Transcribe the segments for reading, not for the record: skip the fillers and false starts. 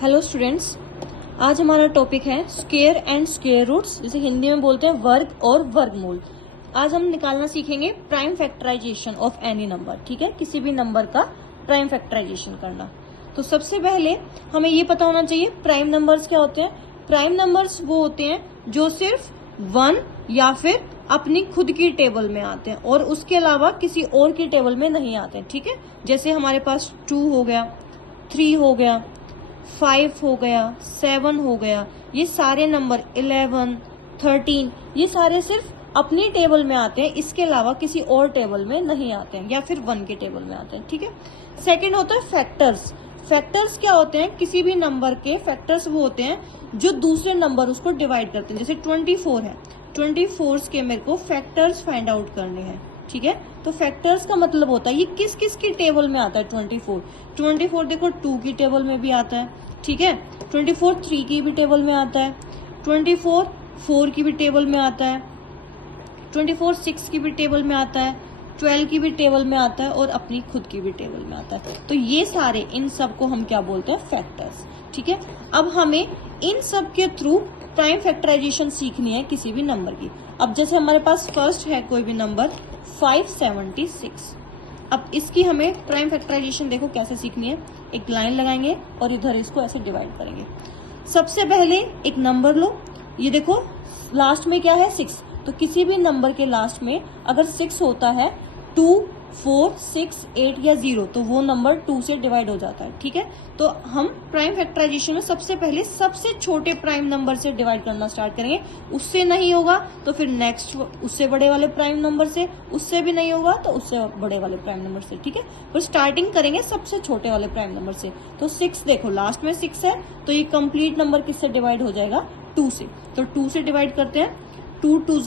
Hello students, आज हमारा topic है स्क्वायर एंड स्क्वायर रूट्स, जिसे हिंदी में बोलते हैं वर्ग और वर्गमूल। आज हम निकालना सीखेंगे prime factorisation of any number. ठीक है, किसी भी नंबर का प्राइम फैक्टराइजेशन करना। तो सबसे पहले हमें ये पता होना चाहिए प्राइम नंबर्स क्या होते हैं। प्राइम नंबर्स वो होते हैं जो सिर्फ 1 या फिर अपनी खुद की टेबल में आते हैं और उसके अलावा किसी और की टेबल में नहीं आते हैं। ठीक है, जैसे हमारे पास 2 हो गया, 3 हो गया, 5 हो गया, 7 हो गया, ये सारे नंबर 11, 13 ये सारे सिर्फ अपनी टेबल में आते हैं, इसके अलावा किसी और टेबल में नहीं आते हैं, या फिर 1 की टेबल में आते हैं। ठीक है, सेकंड होता है फैक्टर्स। फैक्टर्स क्या होते हैं? किसी भी नंबर के फैक्टर्स वो होते हैं जो दूसरे नंबर उसको डिवाइड करते हैं। जैसे 24 है, 24 के मेरे को फैक्टर्स फाइंड आउट करने हैं। ठीक है, तो फैक्टर्स का मतलब होता है ये किस किस की टेबल में आता है। 24 देखो 2 की टेबल में भी आता है। ठीक है, 24 3 की भी टेबल में आता है, 24 4 की भी टेबल में आता है, 24 6 की भी टेबल में आता है, 12 की भी टेबल में आता है और अपनी खुद की भी टेबल में आता है। तो ये सारे, इन सब को हम क्या बोलते हैं? फैक्टर्स। ठीक है, अब हमें इन सब के थ्रू प्राइम फैक्टराइजेशन सीखनी है किसी भी नंबर की। अब जैसे हमारे पास फर्स्ट है कोई भी नंबर 576। अब इसकी हमें प्राइम फैक्टराइजेशन देखो कैसे सीखनी है। एक लाइन लगाएंगे और इधर इसको ऐसे डिवाइड करेंगे। सबसे पहले एक नंबर लो, ये देखो लास्ट में क्या है? 6। तो किसी भी नंबर के लास्ट में अगर 6 होता है, 2 4 6 8 या 0, तो वो नंबर 2 से डिवाइड हो जाता है। ठीक है, तो हम प्राइम फैक्टराइजेशन में सबसे पहले सबसे छोटे प्राइम नंबर से डिवाइड करना स्टार्ट करेंगे। उससे नहीं होगा तो फिर नेक्स्ट उससे बड़े वाले प्राइम नंबर से, उससे भी नहीं होगा तो उससे बड़े वाले प्राइम नंबर से। ठीक है, पर स्टार्टिंग करेंगे सबसे छोटे वाले प्राइम नंबर से। तो 6 देखो लास्ट में 6 है, तो ये कंप्लीट नंबर किससे डिवाइड हो जाएगा? 2 से। तो 2 से डिवाइड करते हैं, 2 2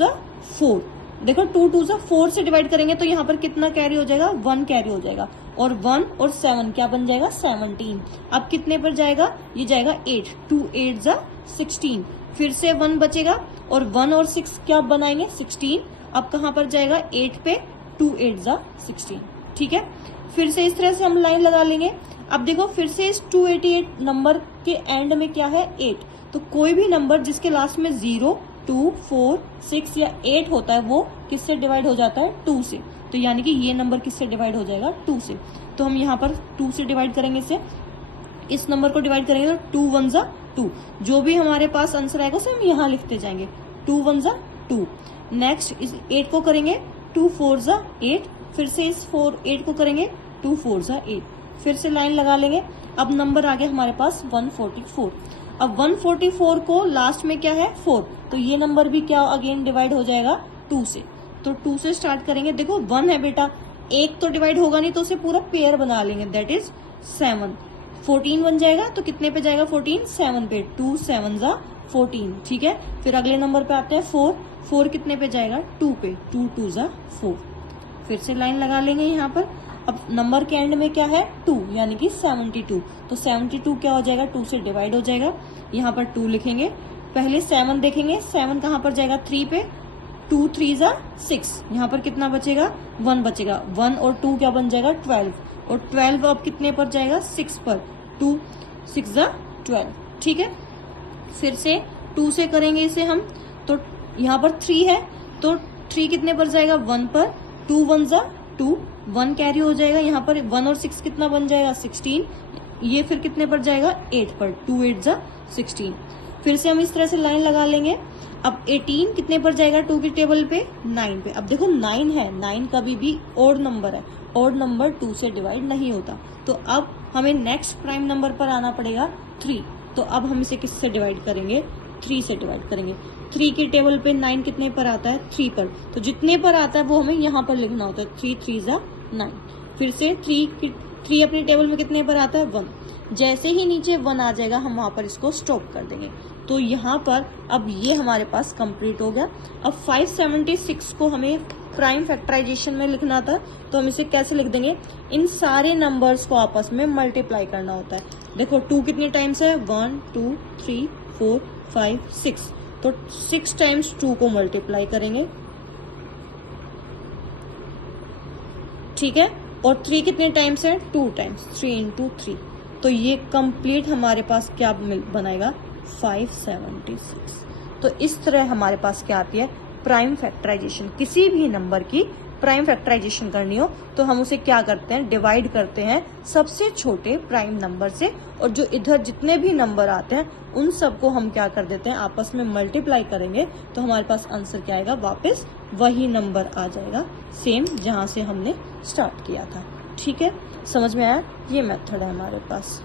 4। देखो 2 2 4 से डिवाइड करेंगे तो यहाँ पर कितना कैरी हो जाएगा? 1 कैरी हो जाएगा, और 1 और 7 क्या बन जाएगा? 17। अब कितने पर जाएगा? ये जाएगा 8। 2 8 16। फिर से 1 बचेगा और 1 और 6 क्या बनाएंगे? 16। अब कहाँ पर जाएगा? 8 पे। 2 8 16। ठीक है, फिर से इस तरह से हम लाइन लगा लेंगे। अब देखो फिर से इस 288 नंबर के एंड में क्या है? 8। तो कोई भी नंबर जिसके लास्ट में 0 2 4 6 या 8 होता है वो किससे डिवाइड हो जाता है? 2 से। तो यानी कि ये नंबर किससे डिवाइड हो जाएगा? 2 से। तो हम यहाँ पर 2 से डिवाइड करेंगे, इसे इस नंबर को डिवाइड करेंगे तो 2 1 2। जो भी हमारे पास आंसर आएगा उसे हम यहाँ लिखते जाएंगे, 2 1 2। नेक्स्ट इस 8 को करेंगे 2 4 8। फिर से इस 8 को करेंगे 2 4 8। फिर से लाइन लगा लेंगे। अब नंबर आ गया हमारे पास 144। अब 144 को लास्ट में क्या है? 4। तो ये नंबर भी क्या अगेन डिवाइड हो जाएगा? 2 से। तो 2 से स्टार्ट करेंगे। देखो 1 है बेटा, एक तो डिवाइड होगा नहीं तो उसे पूरा पेयर बना लेंगे, दैट इज 7। 14 बन जाएगा तो कितने पे जाएगा? 14 7 पे। 2 7 14। ठीक है, फिर अगले नंबर पे आते हैं 4। 4 कितने पे जाएगा? 2 पे। 2 2 4। फिर से लाइन लगा लेंगे यहाँ पर। अब नंबर के एंड में क्या है? 2, यानी कि 72। तो 72 क्या हो जाएगा? 2 से डिवाइड हो जाएगा। यहाँ पर 2 लिखेंगे, पहले 7 देखेंगे। 7 कहाँ पर जाएगा? 3 पे। 2 3 6। यहाँ पर कितना बचेगा? 1 बचेगा। 1 और 2 क्या बन जाएगा? 12। और 12 अब कितने पर जाएगा? 6 पर। 2 6 12। ठीक है, फिर से 2 से करेंगे इसे हम। तो यहाँ पर 3 है, तो 3 कितने पर जाएगा? 1 पर। 2 1 2। 1 कैरी हो जाएगा। यहाँ पर 1 और 6 कितना बन जाएगा? 16। ये फिर कितने पर जाएगा? 8 पर। 2 8 16। फिर से हम इस तरह से लाइन लगा लेंगे। अब 18 कितने पर जाएगा? 2 की टेबल पे 9 पे। अब देखो 9 है, 9 कभी भी ओड नंबर है, ओड नंबर 2 से डिवाइड नहीं होता। तो अब हमें नेक्स्ट प्राइम नंबर पर आना पड़ेगा 3। तो अब हम इसे किससे डिवाइड करेंगे? 3 से डिवाइड करेंगे। 3 की टेबल पे 9 कितने पर आता है? 3 पर। तो जितने पर आता है वो हमें यहाँ पर लिखना होता है। 3 3 9। फिर से 3 अपनी टेबल में कितने पर आता है? 1। जैसे ही नीचे 1 आ जाएगा हम वहां पर इसको स्टॉप कर देंगे। तो यहाँ पर अब ये हमारे पास कंप्लीट हो गया। अब 576 को हमें प्राइम फैक्टराइजेशन में लिखना था, तो हम इसे कैसे लिख देंगे? इन सारे नंबर्स को आपस में मल्टीप्लाई करना होता है। देखो 2 कितने टाइम्स है? 1 2 3 4 5 6। तो 6 टाइम्स 2 को मल्टीप्लाई करेंगे। ठीक है, और 3 कितने टाइम्स है? 2 टाइम्स। 3 × 3। तो ये कंप्लीट हमारे पास क्या बनाएगा 576। तो इस तरह हमारे पास क्या आती है प्राइम फैक्टराइजेशन। किसी भी नंबर की प्राइम फैक्टराइजेशन करनी हो तो हम उसे क्या करते हैं, डिवाइड करते हैं सबसे छोटे प्राइम नंबर से, और जो इधर जितने भी नंबर आते हैं उन सबको हम क्या कर देते हैं, आपस में मल्टीप्लाई करेंगे तो हमारे पास आंसर क्या आएगा, वापस वही नंबर आ जाएगा सेम जहां से हमने स्टार्ट किया था। ठीक है, समझ में आया? ये मेथड है हमारे पास।